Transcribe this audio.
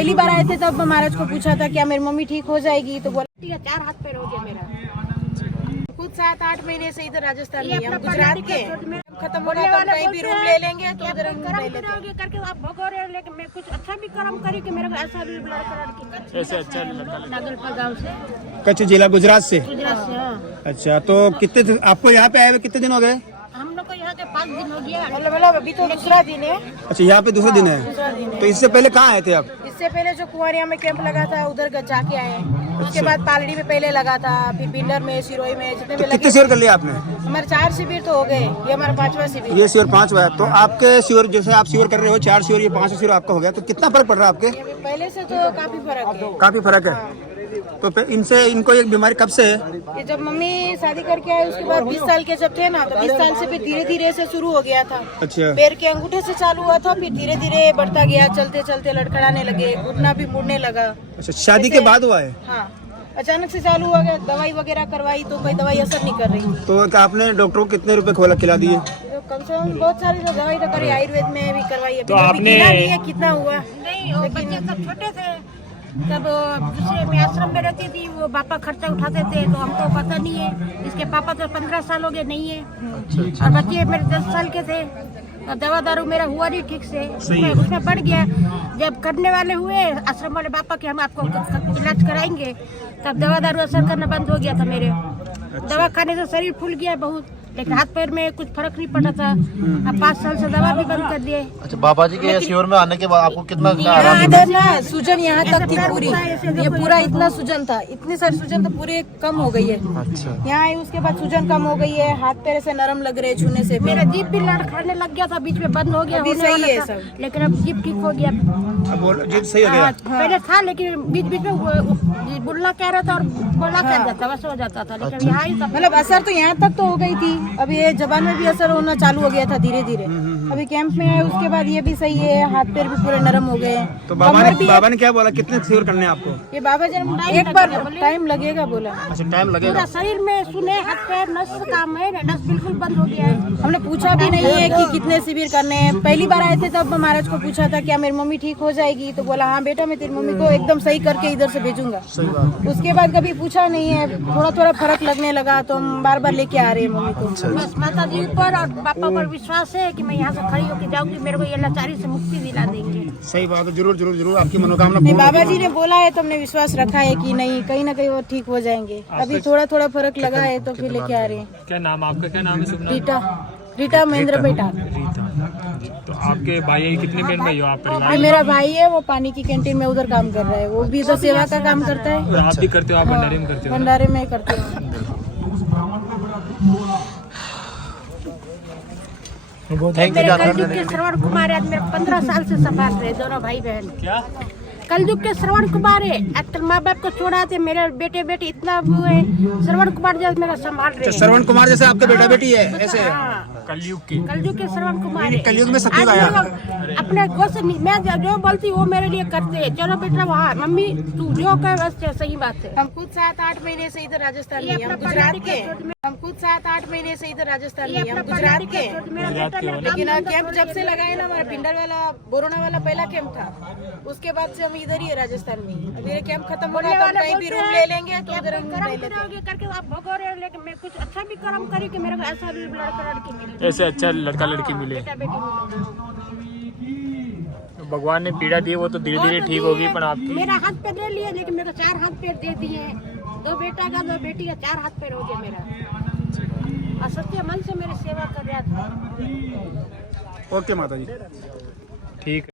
पहली बार आए थे तब महाराज को पूछा था क्या मेरी मम्मी ठीक हो जाएगी, तो बोला 4 हाथ पैर हो गया मेरा। खुद 7-8 महीने से इधर राजस्थान में, हम गुजरात के, खत्म होने वाला कहीं भी रूम ले लेंगे तो उधर हम रह लेते हैं। करके आप भगोरे, लेकिन मैं कुछ अच्छा भी कर्म करी कि मेरे को ऐसा भी लड़का ऐसे अच्छा नागलपा गाँव से, कच्छ जिला गुजरात से। गुजरात से। हाँ, अच्छा, तो कितने आपको यहाँ पे आए हुए कितने दिन हो गए? हम लोग को यहाँ के 5 दिन हो गया, मतलब अभी तो दूसरा दिन है। अच्छा, यहाँ पे दूसरा दिन है। दूसरा दिन है। तो इससे पहले कहाँ आए थे आप? इससे पहले जो कुंवरिया में कैंप लगा था उधर जाके आए हैं। उसके बाद पालड़ी में पहले लगा था, फिर बिंडर में, सिरोही में, जितने भी कितने शिविर कर लिए आपने? हमारे 4 शिविर तो हो गए, ये हमारा 5वां शिविर। ये शिविर 5वां है। तो आपके शिविर जैसे आप शिविर कर रहे हो 4 शिविर, ये 5वां शिविर आपका हो गया, तो कितना फर्क पड़ रहा है आपके? पहले से तो काफी फर्क है। काफी फर्क है। तो फिर इनको एक बीमारी कब से है? ये जब मम्मी शादी करके आए उसके बाद 20 साल के जब थे ना, तो 20 साल से फिर धीरे धीरे से शुरू हो गया था। अच्छा, पैर के अंगूठे से चालू हुआ था, फिर धीरे धीरे बढ़ता गया, चलते चलते लड़खड़ाने लगे, घुटना भी मुड़ने लगा। अच्छा, शादी के बाद हुआ है? हाँ, अचानक से चालू हो गया। दवाई वगैरह करवाई तो कोई दवाई असर नहीं कर रही। तो क्या आपने डॉक्टर को कितने रुपए खोला खिला दिए? तो कम से कम बहुत सारी तो दवाई तो करी, आयुर्वेद में भी करवाई है। तो आपने कितना हुआ नहीं, बच्चे सब छोटे थे तब, दूसरे में आश्रम में रहती थी, वो पापा खर्चा उठाते थे, तो हमको पता नहीं है। इसके पापा तो 15 साल हो गए नहीं है, और बच्चे मेरे 10 साल के थे, और दवा दारू मेरा हुआ नहीं ठीक से, उसमें बढ़ गया। जब करने वाले हुए आश्रम वाले पापा के हम आपको इलाज कराएंगे, तब दवा दारू असर करना बंद हो गया था मेरे। दवा खाने से शरीर फूल गया बहुत, लेकिन हाथ पैर में कुछ फर्क नहीं पड़ा था। अब 5 साल से दवा भी बंद कर दिए। अच्छा, बाबा जी के शिविर में आने के बाद आपको कितना आराम मिला? ना सूजन यहाँ तक थी पूरी, ये पूरा इतना सूजन था, इतनी सारी सूजन तो पूरी कम हो गई है। अच्छा, यहाँ आई उसके बाद सूजन कम हो गई है, हाथ पैर से नरम लग रहे छूने से। मेरा जीभ भी लड़खड़ाने लग गया था, बीच में बंद हो गया, सही है सब, लेकिन अब जीभ ठीक हो गया। जीभ सही हो गया? पहले था, लेकिन बीच बीच में बुल्ला कह रहा था और बोला कह जाता, वैसे हो जाता था, लेकिन यहाँ ही मतलब असर तो यहाँ तक तो हो गई थी। अब ये जबान में भी असर होना चालू हो गया था धीरे धीरे। अभी कैंप में आए उसके बाद ये भी सही है, हाथ पैर भी पूरे नरम हो गए। तो बाबा ने क्या बोला, कितने शिविर करने हैं आपको? ये बाबा जी एक बार टाइम लगेगा बोला। अच्छा, टाइम लगेगा। पूरा शरीर में सुने, हाथ पैर नस काम है, नस बिल्कुल बंद हो गया है। हमने पूछा भी नहीं है कि कितने शिविर करने हैं। पहली बार आए थे तब महाराज को पूछा था क्या मेरी मम्मी ठीक हो जाएगी, तो बोला हाँ बेटा मैं तेरी मम्मी को एकदम सही करके इधर से भेजूंगा। उसके बाद कभी पूछा नहीं है, थोड़ा थोड़ा फर्क लगने लगा तो हम बार बार लेके आ रहे हैं मम्मी को। बस माता जी ऊपर और पापा पर विश्वास है कि मैं यहाँ से खड़ी होकर जाऊंगी, मेरे को ये लाचारी से मुक्ति दिला देंगे। सही बात है, जरूर जरूर जरूर आपकी मनोकामना नहीं, बाबा जी ने बोला है तो हमने विश्वास रखा है कि नहीं, कहीं ना कहीं वो ठीक हो जाएंगे। अभी थोड़ा थोड़ा फर्क लगा है तो फिर लेके आ रहे हैं। क्या नाम आपका, क्या नाम है? शुभ नाम? रीटा महेंद्र बेटा। तो आपके भाई कितने बहन भाई हो आप परिवार? मेरा भाई है, वो पानी की कैंटीन में उधर काम कर रहा है, वो भी तो सेवा का काम करता है। और आप भी करते हो? आप भंडारे में करते हो? भंडारे में करते हैं। मेरे कलयुग के श्रवण कुमार आज मेरे 15 साल से संभाल रहे दोनों भाई बहन। क्या कलयुग के श्रवण कुमार है, आजकल माँ बाप को छोड़ा थे, मेरे बेटे बेटी इतना हुए, श्रवण कुमार जैसे मेरा संभाल रहे। श्रवण कुमार जैसे आपके बेटा बेटी है ऐसे? कलयुग के श्रवण कुमार है। कलयुग में सत्युग आया। अपने गोद से मैं जो बोलती वो मेरे लिए करते हैं। चलो बेटा वहाँ मम्मी तू जो कहे बस सही बात है। हम खुद 7-8 महीने से इधर राजस्थान में, हम गुजरात के, हम खुद 7-8 महीने से इधर राजस्थान में, हम गुजरात के। लेकिन कैंप जब से लगाए ना, हमारा पिंडर वाला बोरोना वाला पहला कैंप था, उसके बाद से हम इधर ही है राजस्थान में। अब ये कैंप खत्म होने वाला, कहीं भी रूम ले लेंगे तो उधर हम रह लेते हैं। करके आप भगोरे, लेकिन मैं कुछ अच्छा भी कर्म करी कि मेरे को ऐसा लड़का लड़की मिले, ऐसे अच्छा लड़का लड़की मिले। बेटा बेटी तो भगवान ने पीड़ा दी, वो तो धीरे धीरे ठीक होगी। पर आपकी मेरा हाथ पैर ले लिया, लेकिन मेरे को 4 हाथ पैर दे दिए। 2 बेटा का 2 बेटी का 4 हाथ पैर हो गया मेरा, और सच्चे मन से मेरी सेवा कर रहा था। ओके माता जी, ठीक।